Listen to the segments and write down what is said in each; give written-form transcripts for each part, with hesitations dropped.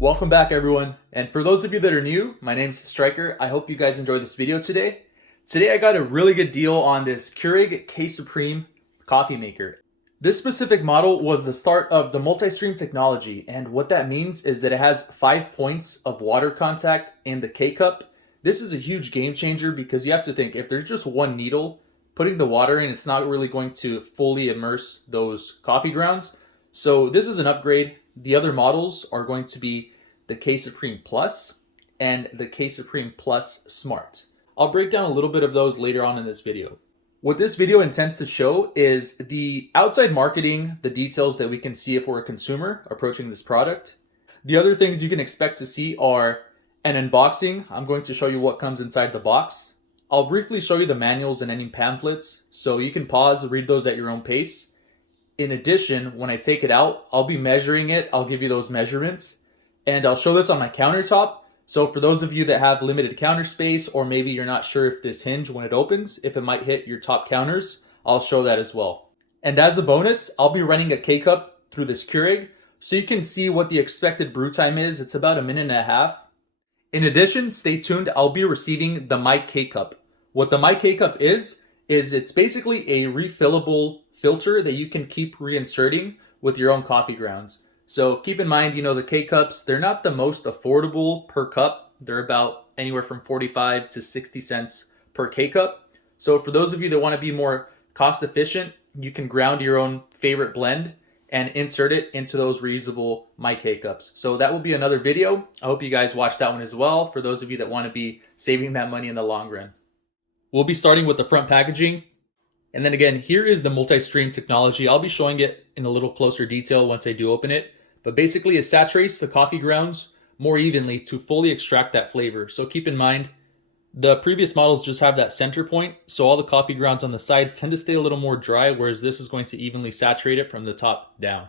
Welcome back everyone, and for those of you that are new, my name's Striker. I hope you guys enjoy this video today. Today I got a really good deal on this KEURIG K-Supreme coffee maker. This specific model was the start of the multi-stream technology, and what that means is that it has 5 points of water contact in the K-cup. This is a huge game changer because you have to think, if there's just one needle, putting the water in, it's not really going to fully immerse those coffee grounds. So this is an upgrade. The other models are going to be the K-Supreme Plus and the K-Supreme Plus Smart. I'll break down a little bit of those later on in this video. What this video intends to show is the outside marketing, the details that we can see if we're a consumer approaching this product. The other things you can expect to see are an unboxing. I'm going to show you what comes inside the box. I'll briefly show you the manuals and any pamphlets, so you can pause, read those at your own pace. In addition, when I take it out, I'll be measuring it. I'll give you those measurements, and I'll show this on my countertop. So for those of you that have limited counter space, or maybe you're not sure if this hinge, when it opens, if it might hit your top counters, I'll show that as well. And as a bonus, I'll be running a K-cup through this KEURIG, so you can see what the expected brew time is. It's about 1.5 minutes. In addition, stay tuned. I'll be receiving the My K-cup. What the My K-cup is it's basically a refillable filter that you can keep reinserting with your own coffee grounds. So keep in mind, the K-cups, they're not the most affordable per cup. They're about anywhere from 45 to 60 cents per K-cup. So for those of you that want to be more cost efficient, you can ground your own favorite blend and insert it into those reusable My K-cups. So that will be another video. I hope you guys watch that one as well, for those of you that want to be saving that money in the long run. We'll be starting with the front packaging. And then again, here is the multi-stream technology. I'll be showing it in a little closer detail once I do open it. But basically it saturates the coffee grounds more evenly to fully extract that flavor. So keep in mind, the previous models just have that center point. So all the coffee grounds on the side tend to stay a little more dry, whereas this is going to evenly saturate it from the top down.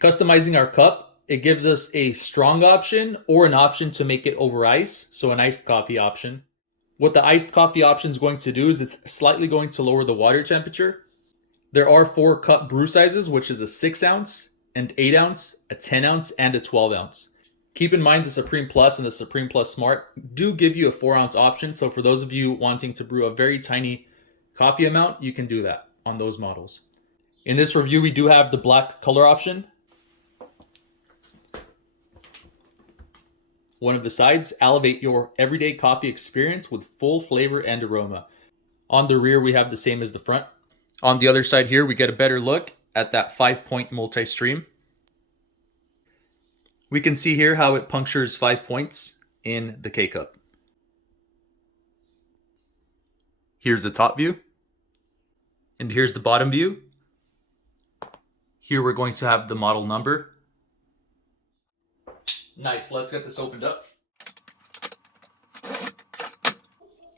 Customizing our cup, it gives us a strong option or an option to make it over ice. So an iced coffee option. What the iced coffee option is going to do is it's slightly going to lower the water temperature. There are 4 cup brew sizes, which is a 6 ounce, an 8 ounce, a 10 ounce, and a 12 ounce. Keep in mind the Supreme Plus and the Supreme Plus Smart do give you a 4 ounce option. So for those of you wanting to brew a very tiny coffee amount, you can do that on those models. In this review, we do have the black color option. One of the sides, elevate your everyday coffee experience with full flavor and aroma. On the rear, we have the same as the front. On the other side here, we get a better look at that 5-point multi-stream. We can see here how it punctures 5 points in the K-cup. Here's the top view. And here's the bottom view. Here we're going to have the model number. Nice, let's get this opened up.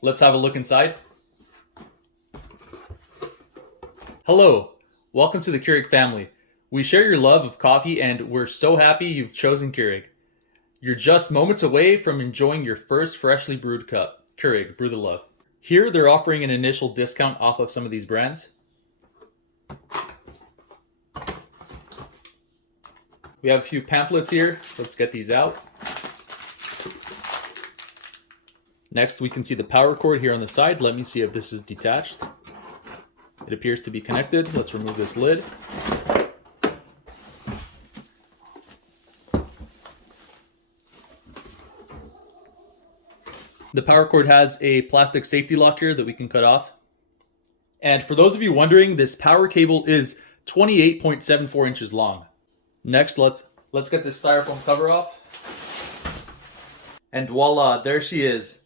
Let's have a look inside. Hello, welcome to the KEURIG family. We share your love of coffee and we're so happy you've chosen KEURIG. You're just moments away from enjoying your first freshly brewed cup. KEURIG, brew the love. Here they're offering an initial discount off of some of these brands. We have a few pamphlets here. Let's get these out. Next, we can see the power cord here on the side. Let me see if this is detached. It appears to be connected. Let's remove this lid. The power cord has a plastic safety lock here that we can cut off. And for those of you wondering, this power cable is 28.74 inches long. Next, let's get this styrofoam cover off. And voila, there she is.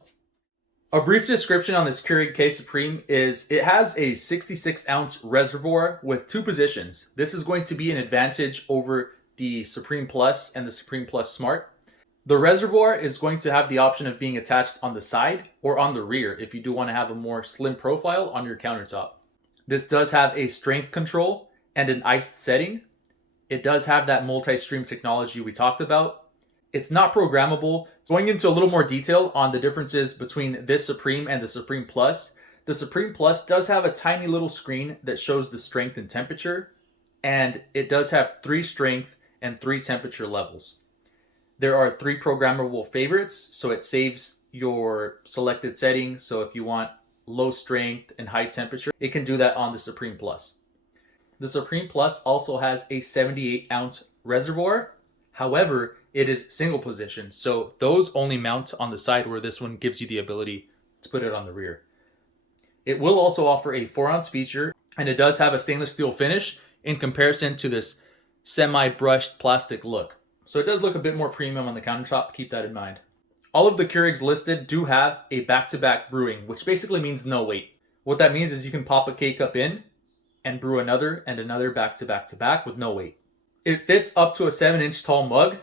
A brief description on this KEURIG K-Supreme is it has a 66 ounce reservoir with 2 positions. This is going to be an advantage over the Supreme Plus and the Supreme Plus Smart. The reservoir is going to have the option of being attached on the side or on the rear if you do want to have a more slim profile on your countertop. This does have a strength control and an iced setting. It does have that multi-stream technology we talked about. It's not programmable. Going into a little more detail on the differences between this Supreme and the Supreme Plus, the Supreme Plus does have a tiny little screen that shows the strength and temperature, and it does have 3 strength and 3 temperature levels. There are 3 programmable favorites, so it saves your selected setting. So if you want low strength and high temperature, it can do that on the Supreme Plus. The Supreme Plus also has a 78-ounce reservoir. However, it is single position, so those only mount on the side, where this one gives you the ability to put it on the rear. It will also offer a 4-ounce feature, and it does have a stainless steel finish in comparison to this semi-brushed plastic look. So it does look a bit more premium on the countertop, keep that in mind. All of the Keurigs listed do have a back-to-back brewing, which basically means no wait. What that means is you can pop a K-cup in and brew another and another back-to-back with no wait. It fits up to a 7-inch tall mug,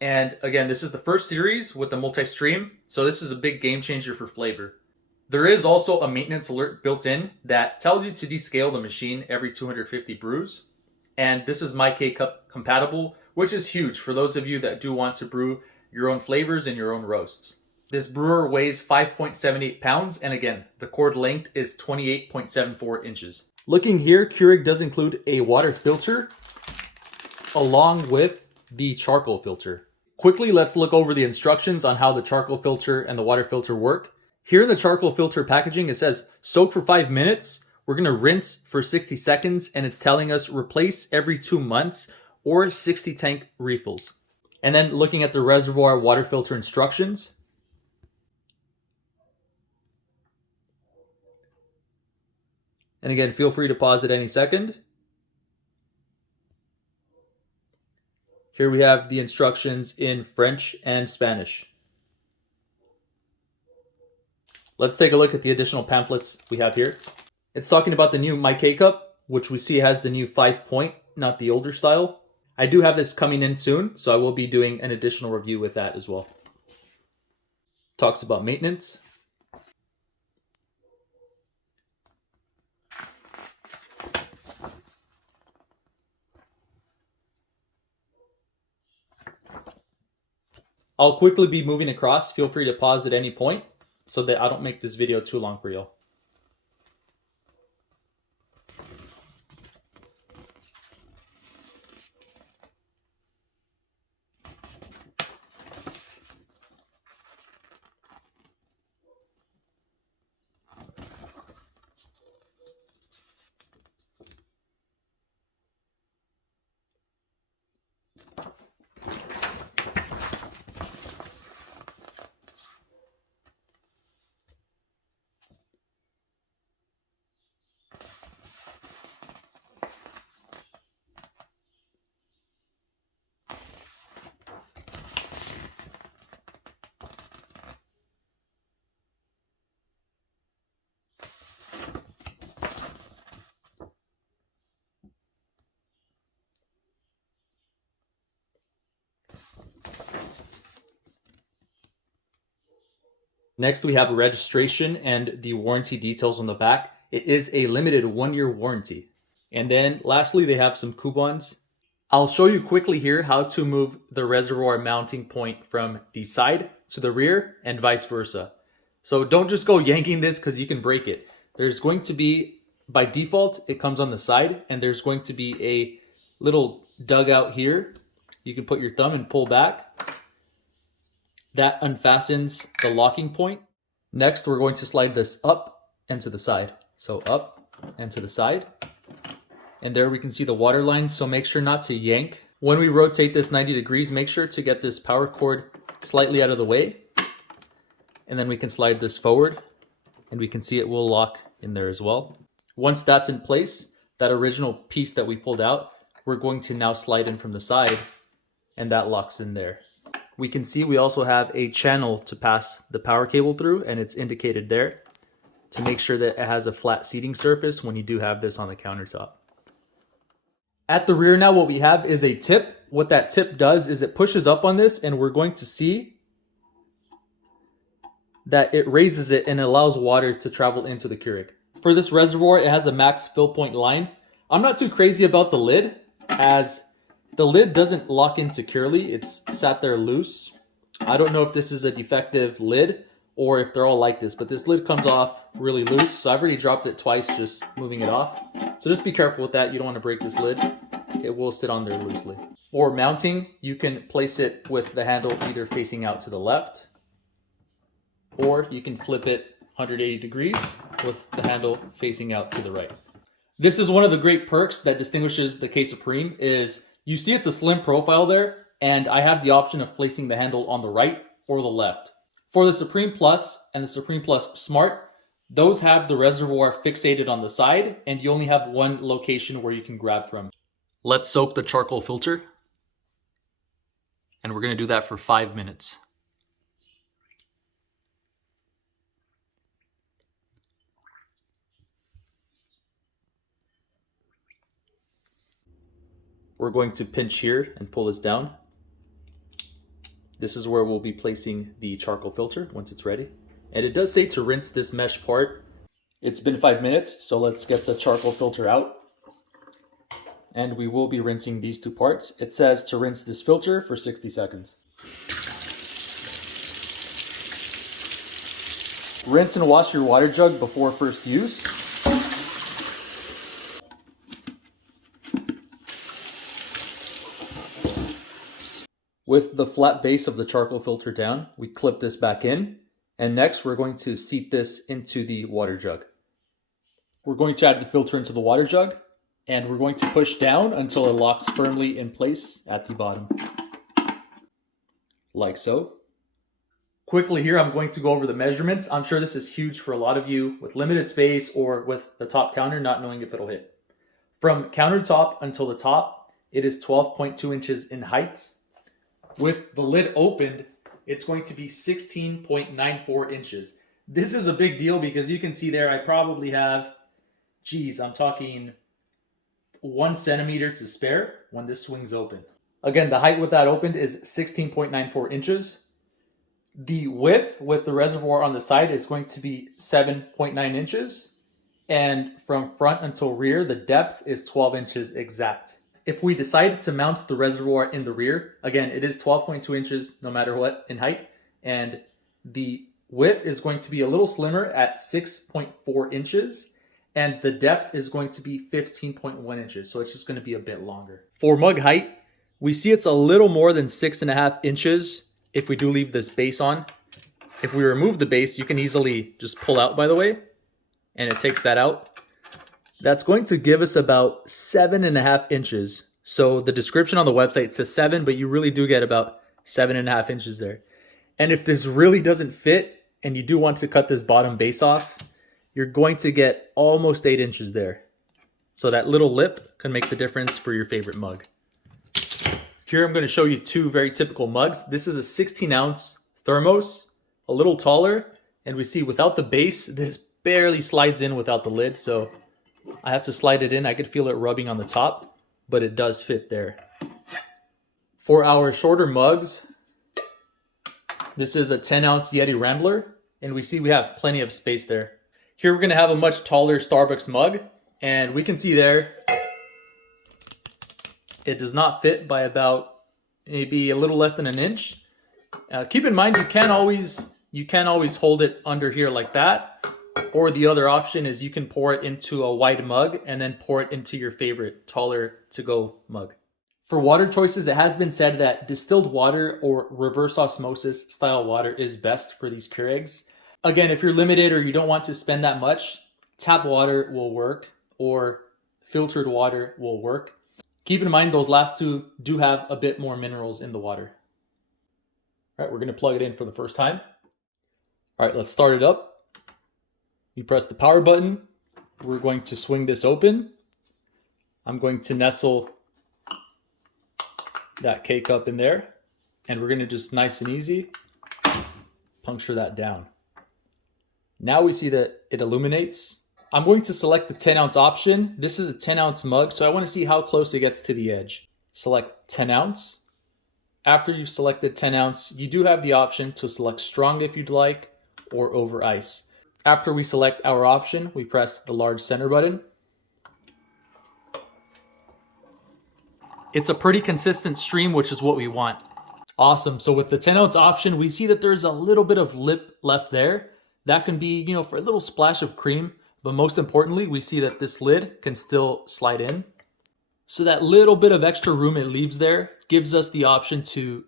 and again, this is the first series with the multi-stream, so this is a big game changer for flavor. There is also a maintenance alert built in that tells you to descale the machine every 250 brews, and this is my K-cup compatible, which is huge for those of you that do want to brew your own flavors and your own roasts. This brewer weighs 5.78 pounds, and again, the cord length is 28.74 inches. Looking here, Keurig does include a water filter along with the charcoal filter. Quickly, let's look over the instructions on how the charcoal filter and the water filter work. Here in the charcoal filter packaging, it says soak for 5 minutes. We're going to rinse for 60 seconds, and it's telling us replace every 2 months or 60 tank refills. And then looking at the reservoir water filter instructions. And again, feel free to pause at any second. Here we have the instructions in French and Spanish. Let's take a look at the additional pamphlets we have here. It's talking about the new My K-Cup, which we see has the new 5-point, not the older style. I do have this coming in soon, so I will be doing an additional review with that as well. Talks about maintenance. I'll quickly be moving across. Feel free to pause at any point so that I don't make this video too long for you. Next, we have registration and the warranty details on the back. It is a limited 1-year warranty. And then lastly, they have some coupons. I'll show you quickly here how to move the reservoir mounting point from the side to the rear and vice versa. So don't just go yanking this because you can break it. There's going to be, by default, it comes on the side, and there's going to be a little dugout here. You can put your thumb and pull back. That unfastens the locking point. Next, we're going to slide this up and to the side. So up and to the side. And there we can see the water lines, so make sure not to yank. When we rotate this 90 degrees, make sure to get this power cord slightly out of the way. And then we can slide this forward, and we can see it will lock in there as well. Once that's in place, that original piece that we pulled out, we're going to now slide in from the side, and that locks in there. We can see we also have a channel to pass the power cable through, and it's indicated there to make sure that it has a flat seating surface when you do have this on the countertop. At the rear now, what we have is a tip. What that tip does is it pushes up on this, and we're going to see that it raises it and it allows water to travel into the Keurig. For this reservoir, it has a max fill point line. I'm not too crazy about the lid, as the lid doesn't lock in securely. It's sat there loose. I don't know if this is a defective lid or if they're all like this, but this lid comes off really loose. So I've already dropped it twice just moving it off. So just be careful with that. You don't want to break this lid. It will sit on there loosely. For mounting, you can place it with the handle either facing out to the left, or you can flip it 180 degrees with the handle facing out to the right. This is one of the great perks that distinguishes the K Supreme is you see it's a slim profile there, and I have the option of placing the handle on the right or the left. For the Supreme Plus and the Supreme Plus Smart, those have the reservoir fixated on the side, and you only have one location where you can grab from. Let's soak the charcoal filter, and we're going to do that for 5 minutes. We're going to pinch here and pull this down. This is where we'll be placing the charcoal filter once it's ready. And it does say to rinse this mesh part. It's been 5 minutes, so let's get the charcoal filter out. And we will be rinsing these two parts. It says to rinse this filter for 60 seconds. Rinse and wash your water jug before first use. With the flat base of the charcoal filter down, we clip this back in, and next we're going to seat this into the water jug. We're going to add the filter into the water jug, and we're going to push down until it locks firmly in place at the bottom. Like so. Quickly here, I'm going to go over the measurements. I'm sure this is huge for a lot of you with limited space or with the top counter not knowing if it'll hit. From countertop until the top, it is 12.2 inches in height. With the lid opened, it's going to be 16.94 inches. This is a big deal because you can see there I probably have, I'm talking 1 centimeter to spare when this swings open. Again, the height with that opened is 16.94 inches. The width with the reservoir on the side is going to be 7.9 inches. And from front until rear, the depth is 12 inches exact. If we decided to mount the reservoir in the rear, again, it is 12.2 inches no matter what in height. And the width is going to be a little slimmer at 6.4 inches. And the depth is going to be 15.1 inches. So it's just going to be a bit longer. For mug height, we see it's a little more than 6.5 inches if we do leave this base on. If we remove the base, you can easily just pull out, by the way, and it takes that out. That's going to give us about 7.5 inches. So the description on the website says 7, but you really do get about 7.5 inches there. And if this really doesn't fit and you do want to cut this bottom base off, you're going to get almost 8 inches there. So that little lip can make the difference for your favorite mug. Here I'm going to show you two very typical mugs. This is a 16-ounce thermos, a little taller, and we see without the base, this barely slides in without the lid, so I have to slide it in. I could feel it rubbing on the top, but it does fit there. For our shorter mugs, this is a 10-ounce Yeti Rambler, and we see we have plenty of space there. Here we're going to have a much taller Starbucks mug, and we can see there it does not fit by about maybe a little less than an inch. Keep in mind you can always hold it under here like that, or the other option is you can pour it into a wide mug and then pour it into your favorite taller to-go mug. For water choices, it has been said that distilled water or reverse osmosis style water is best for these Keurigs. Again, if you're limited or you don't want to spend that much, tap water will work or filtered water will work. Keep in mind those last two do have a bit more minerals in the water. All right, we're going to plug it in for the first time. All right, let's start it up. You press the power button. We're going to swing this open. I'm going to nestle that K-cup in there, and we're going to just nice and easy puncture that down. Now we see that it illuminates. I'm going to select the 10-ounce option. This is a 10-ounce mug, so I want to see how close it gets to the edge. Select 10 ounce. After you've selected 10 ounce, you do have the option to select strong if you'd like, or over ice. After we select our option, we press the large center button. It's a pretty consistent stream, which is what we want. Awesome, so with the 10-ounce option, we see that there's a little bit of lip left there. That can be, for a little splash of cream. But most importantly, we see that this lid can still slide in. So that little bit of extra room it leaves there gives us the option to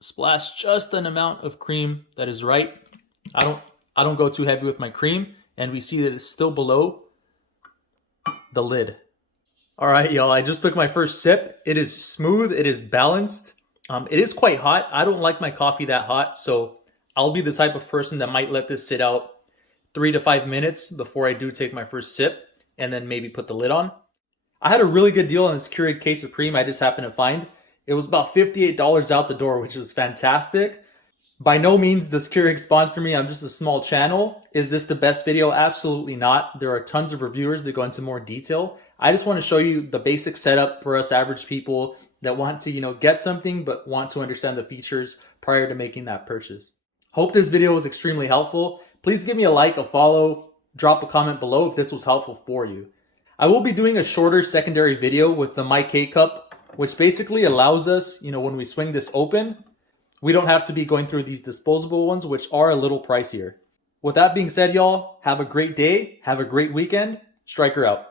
splash just an amount of cream that is right. I don't go too heavy with my cream, and we see that it's still below the lid. All right, y'all, I just took my first sip. It is smooth, it is balanced. It is quite hot. I don't like my coffee that hot, so I'll be the type of person that might let this sit out 3 to 5 minutes before I do take my first sip, and then maybe put the lid on. I had a really good deal on this Keurig K Supreme I just happened to find. It was about $58 out the door, which is fantastic. By no means does Keurig sponsor me. I'm just a small channel. Is this the best video? Absolutely not. There are tons of reviewers that go into more detail. I just want to show you the basic setup for us average people that want to, get something but want to understand the features prior to making that purchase. Hope this video was extremely helpful. Please give me a like, a follow, drop a comment below if this was helpful for you. I will be doing a shorter secondary video with the My K-Cup, which basically allows us, when we swing this open, we don't have to be going through these disposable ones, which are a little pricier. With that being said, y'all, have a great day, have a great weekend. Striker out.